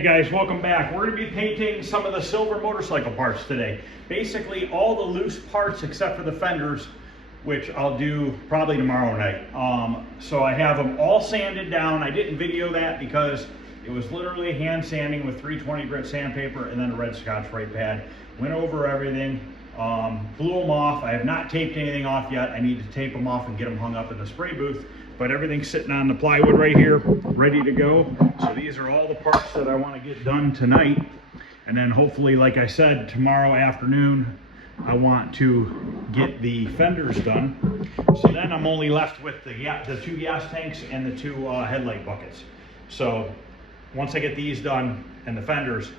Hey guys, welcome back. We're going to be painting some of the silver motorcycle parts today. Basically all the loose parts except for the fenders, which I'll do probably tomorrow night. So I have them all sanded down. I didn't video that because it was literally hand sanding with 320 grit sandpaper and then a red Scotch-Brite pad. Went over everything, blew them off. I have not taped anything off yet. I need to tape them off and get them hung up in the spray booth. But everything's sitting on the plywood right here, ready to go. So these are all the parts that I want to get done tonight. And then hopefully, like I said, tomorrow afternoon, I want to get the fenders done. So then I'm only left with the two gas tanks and the two headlight buckets. So once I get these done and the fenders,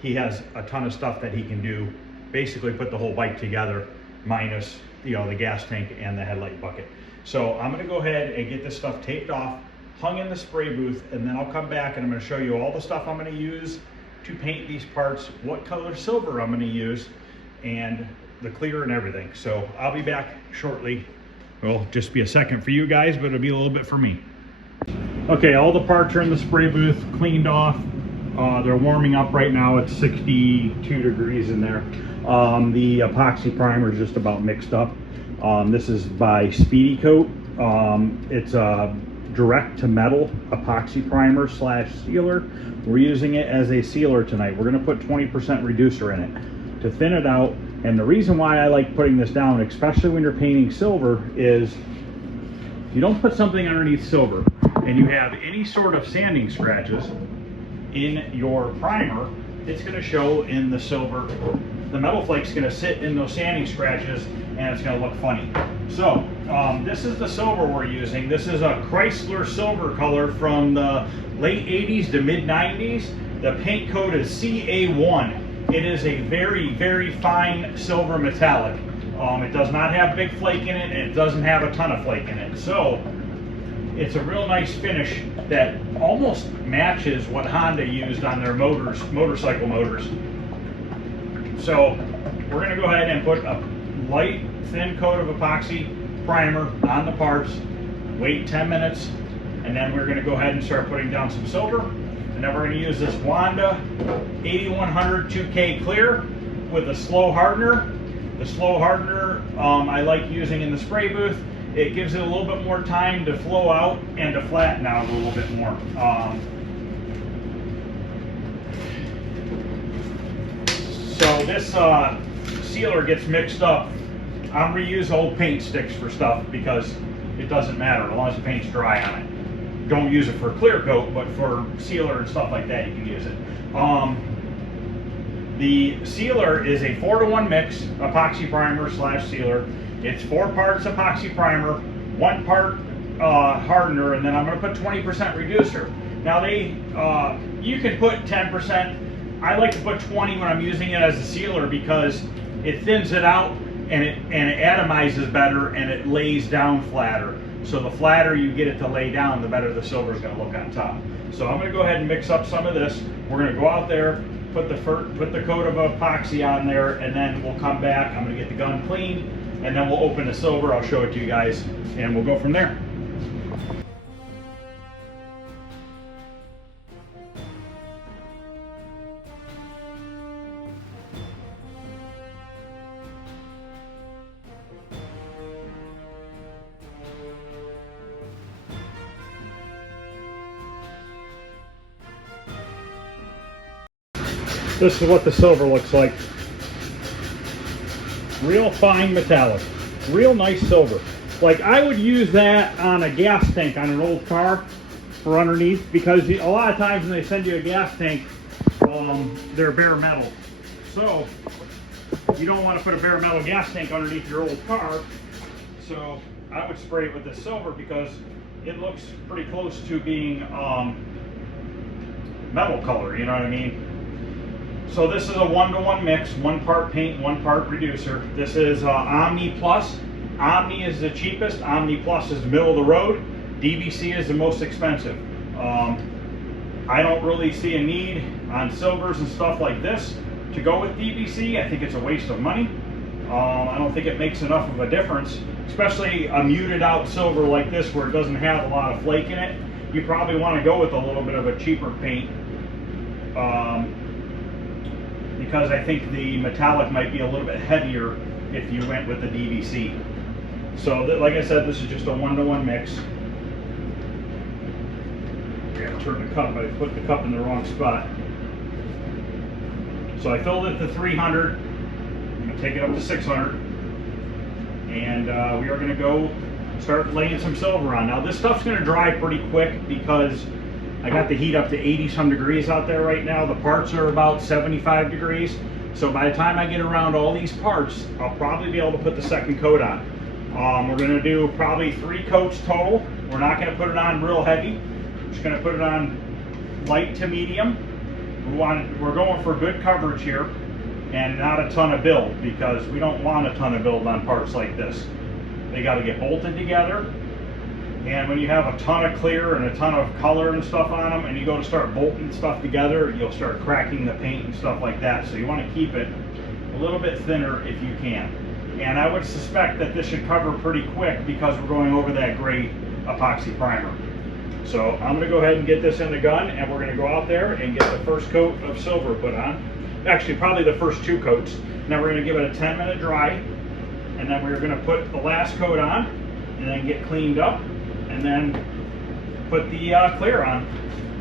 he has a ton of stuff that he can do. Basically put the whole bike together, minus the gas tank and the headlight bucket. So I'm going to go ahead and get this stuff taped off, hung in the spray booth, and then I'll come back and I'm going to show you all the stuff I'm going to use to paint these parts, what color silver I'm going to use, and the clear and everything. So I'll be back shortly. Well, just be a second for you guys, but it'll be a little bit for me. Okay, all the parts are in the spray booth, cleaned off. They're warming up right now. It's 62 degrees in there. The epoxy primer is just about mixed up. This is by Speedy Coat. It's a direct to metal epoxy primer slash sealer. We're using it as a sealer tonight. We're going to put 20% reducer in it to thin it out. And the reason why I like putting this down, especially when you're painting silver, is if you don't put something underneath silver and you have any sort of sanding scratches in your primer, it's going to show in the silver. The metal flake's going to sit in those sanding scratches and it's going to look funny. So this is the silver we're using. This is a Chrysler silver color from the late 80s to mid 90s. The paint code is CA1. It is a very, very fine silver metallic. It does not have big flake in it, and it doesn't have a ton of flake in it. So it's a real nice finish that almost matches what Honda used on their motorcycle motors. So we're going to go ahead and put a light thin coat of epoxy primer on the parts, wait 10 minutes, and then we're going to go ahead and start putting down some silver. And then we're going to use this Wanda 8100 2K clear with a slow hardener. The slow hardener I like using in the spray booth. It gives it a little bit more time to flow out and to flatten out a little bit more. So this sealer gets mixed up. I'm reuse old paint sticks for stuff because it doesn't matter as long as the paint's dry on it. Don't use it for clear coat, but for sealer and stuff like that, you can use it. The sealer is a 4-to-1 mix, epoxy primer slash sealer. It's 4 parts epoxy primer, 1 part hardener, and then I'm going to put 20% reducer. Now you can put 10%. I like to put 20 when I'm using it as a sealer because it thins it out and it atomizes better and it lays down flatter. So the flatter you get it to lay down, the better the silver is going to look on top. So I'm going to go ahead and mix up some of this. We're going to go out there, put the coat of epoxy on there, and then we'll come back. I'm going to get the gun cleaned, and then we'll open the silver. I'll show it to you guys, and we'll go from there. This is what the silver looks like. Real fine metallic, real nice silver. Like I would use that on a gas tank on an old car for underneath, because a lot of times when they send you a gas tank, they're bare metal. So you don't want to put a bare metal gas tank underneath your old car. So I would spray it with this silver because it looks pretty close to being metal color, you know what I mean? So this is a 1-to-1 mix, 1 part paint, 1 part reducer. This is Omni Plus. Omni is the cheapest, Omni Plus is the middle of the road, DBC is the most expensive. I don't really see a need on silvers and stuff like this to go with DBC. I think it's a waste of money. I don't think it makes enough of a difference, especially a muted out silver like this where it doesn't have a lot of flake in it. You probably want to go with a little bit of a cheaper paint because I think the metallic might be a little bit heavier if you went with the DVC. So like I said, this is just a 1-to-1 mix. I gotta turn the cup, I put the cup in the wrong spot. So I filled it to 300, I'm gonna take it up to 600, and we are gonna go start laying some silver on. Now this stuff's gonna dry pretty quick because I got the heat up to 80-some degrees out there right now. The parts are about 75 degrees. So by the time I get around all these parts, I'll probably be able to put the second coat on. We're gonna do probably 3 coats total. We're not gonna put it on real heavy. We're just gonna put it on light to medium. We're going for good coverage here and not a ton of build, because we don't want a ton of build on parts like this. They gotta get bolted together. And when you have a ton of clear and a ton of color and stuff on them, and you go to start bolting stuff together, you'll start cracking the paint and stuff like that. So you want to keep it a little bit thinner if you can. And I would suspect that this should cover pretty quick because we're going over that gray epoxy primer. So I'm going to go ahead and get this in the gun, and we're going to go out there and get the first coat of silver put on. Actually, probably the first 2 coats. Now we're going to give it a 10-minute dry, and then we're going to put the last coat on, and then get cleaned up, and then put the clear on.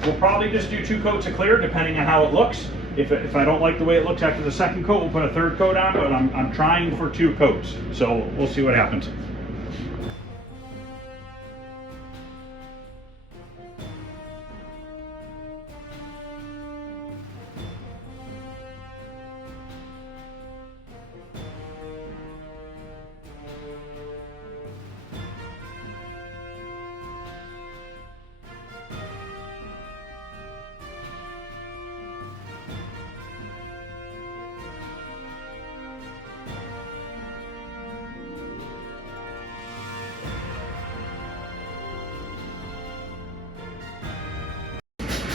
We'll probably just do 2 coats of clear depending on how it looks. If I don't like the way it looks after the second coat, we'll put a 3rd coat on, but I'm trying for 2 coats. So we'll see what happens.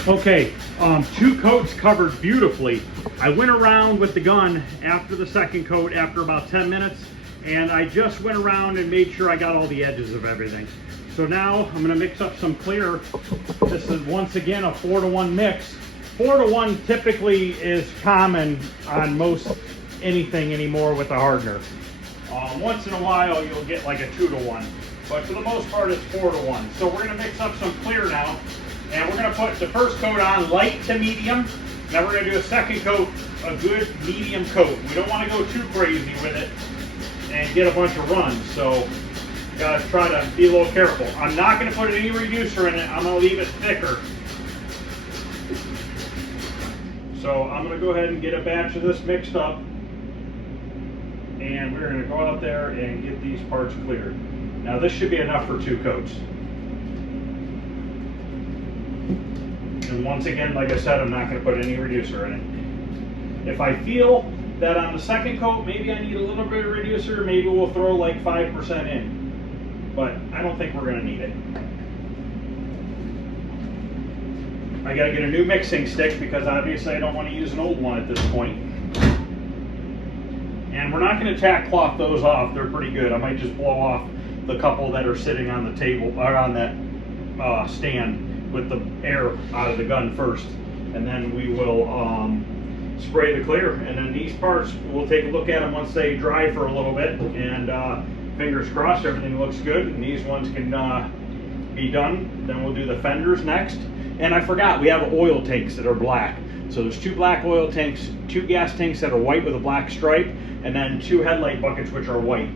Okay, 2 coats covered beautifully. I went around with the gun after the second coat after about 10 minutes, and I just went around and made sure I got all the edges of everything. So now I'm gonna mix up some clear. This is once again a 4-to-1 mix. 4-to-1 typically is common on most anything anymore with a hardener. Once in a while you'll get like a 2-to-1, but for the most part it's 4-to-1. So we're gonna mix up some clear now. And we're going to put the first coat on light to medium. Now we're going to do a second coat, a good medium coat. We don't want to go too crazy with it and get a bunch of runs. So you got to try to be a little careful. I'm not going to put any reducer in it. I'm going to leave it thicker. So I'm going to go ahead and get a batch of this mixed up. And we're going to go out there and get these parts cleared. Now this should be enough for 2 coats. And once again, like I said, I'm not going to put any reducer in it. If I feel that on the second coat, maybe I need a little bit of reducer, maybe we'll throw like 5% in. But I don't think we're going to need it. I got to get a new mixing stick because obviously I don't want to use an old one at this point. And we're not going to tack cloth those off. They're pretty good. I might just blow off the couple that are sitting on the table or on that stand with the air out of the gun first, and then we will spray the clear. And then these parts, we'll take a look at them once they dry for a little bit, and fingers crossed everything looks good and these ones can be done. Then we'll do the fenders next. And I forgot, we have oil tanks that are black. So there's 2 black oil tanks, 2 gas tanks that are white with a black stripe, and then 2 headlight buckets which are white.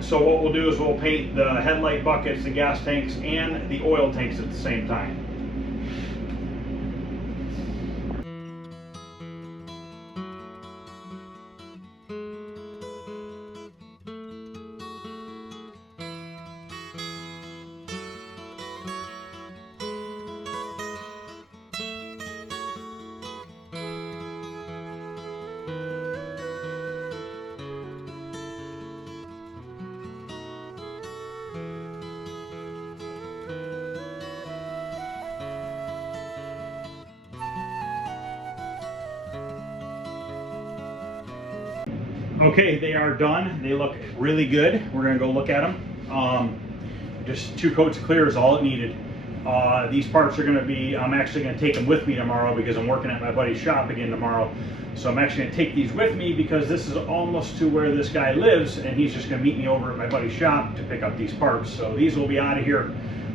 So what we'll do is we'll paint the headlight buckets, the gas tanks, and the oil tanks at the same time. Okay, they are done. They look really good. We're gonna go look at them. Just 2 coats of clear is all it needed. These parts are going to be, I'm actually going to take them with me tomorrow because I'm working at my buddy's shop again tomorrow. So I'm actually going to take these with me because this is almost to where this guy lives, and he's just going to meet me over at my buddy's shop to pick up these parts. So these will be out of here.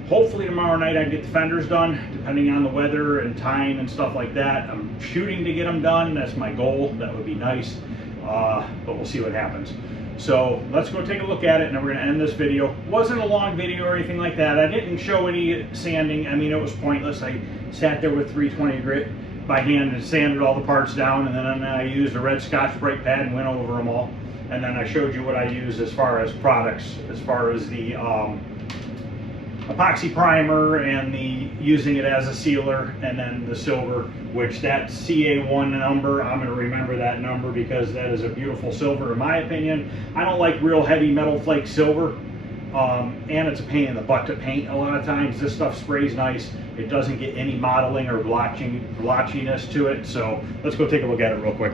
Hopefully tomorrow night I can get the fenders done, depending on the weather and time and stuff like that. I'm shooting to get them done. That's my goal. That would be nice, but we'll see what happens. So let's go take a look at it, and then we're going to end this video. Wasn't a long video or anything like that. I didn't show any sanding. I mean, it was pointless. I sat there with 320 grit by hand and sanded all the parts down, and then I used a red Scotch-Brite pad and went over them all. And then I showed you what I use as far as products, as far as the epoxy primer and the using it as a sealer, and then the silver, which that CA1 number, I'm going to remember that number because that is a beautiful silver in my opinion. I don't like real heavy metal flake silver, and it's a pain in the butt to paint a lot of times. This stuff sprays nice. It doesn't get any mottling or blotchiness to it. So let's go take a look at it real quick.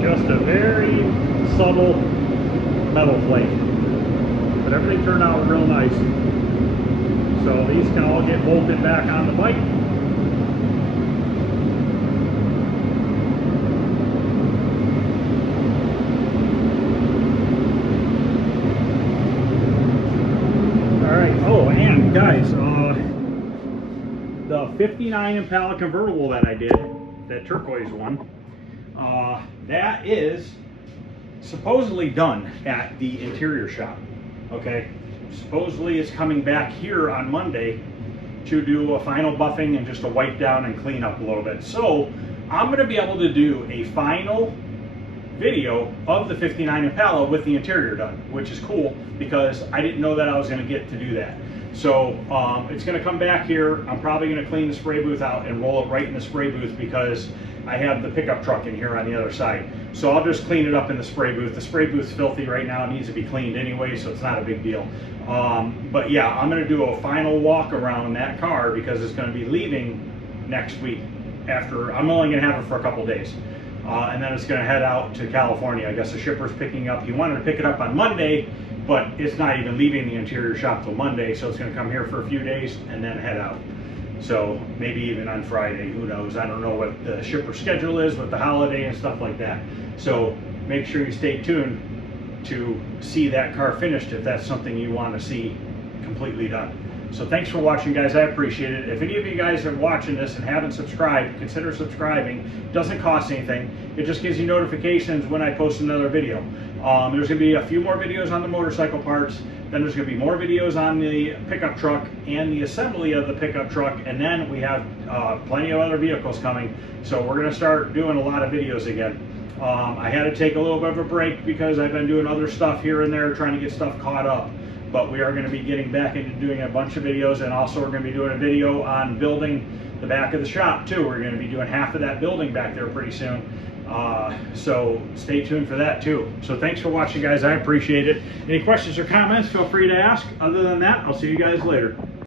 Just a very subtle metal flake, but everything turned out real nice. So these can all get bolted back on the bike. All right. Oh, and guys, the 59 Impala convertible that I did, that turquoise one, that is supposedly done at the interior shop. Okay, supposedly it's coming back here on Monday to do a final buffing and just a wipe down and clean up a little bit. So I'm going to be able to do a final video of the 59 Impala with the interior done, which is cool because I didn't know that I was going to get to do that. So it's going to come back here. I'm probably going to clean the spray booth out and roll it right in the spray booth because I have the pickup truck in here on the other side. So I'll just clean it up in the spray booth. The spray booth's filthy right now. It needs to be cleaned anyway, so it's not a big deal. But yeah, I'm going to do a final walk around that car because it's going to be leaving next week. After I'm only going to have it for a couple days. And then it's going to head out to California. I guess the shipper's picking up. He wanted to pick it up on Monday, but it's not even leaving the interior shop till Monday, so it's going to come here for a few days and then head out. So maybe even on Friday, who knows? I don't know what the shipper schedule is with the holiday and stuff like that. So make sure you stay tuned to see that car finished if that's something you want to see completely done. So thanks for watching, guys. I appreciate it. If any of you guys are watching this and haven't subscribed, consider subscribing. It doesn't cost anything. It just gives you notifications when I post another video. There's going to be a few more videos on the motorcycle parts. Then there's going to be more videos on the pickup truck and the assembly of the pickup truck. And then we have plenty of other vehicles coming. So we're going to start doing a lot of videos again. I had to take a little bit of a break because I've been doing other stuff here and there, trying to get stuff caught up. But we are going to be getting back into doing a bunch of videos, and also we're going to be doing a video on building the back of the shop too. We're going to be doing half of that building back there pretty soon. So stay tuned for that too. So thanks for watching, guys. I appreciate it. Any questions or comments, feel free to ask. Other than that, I'll see you guys later.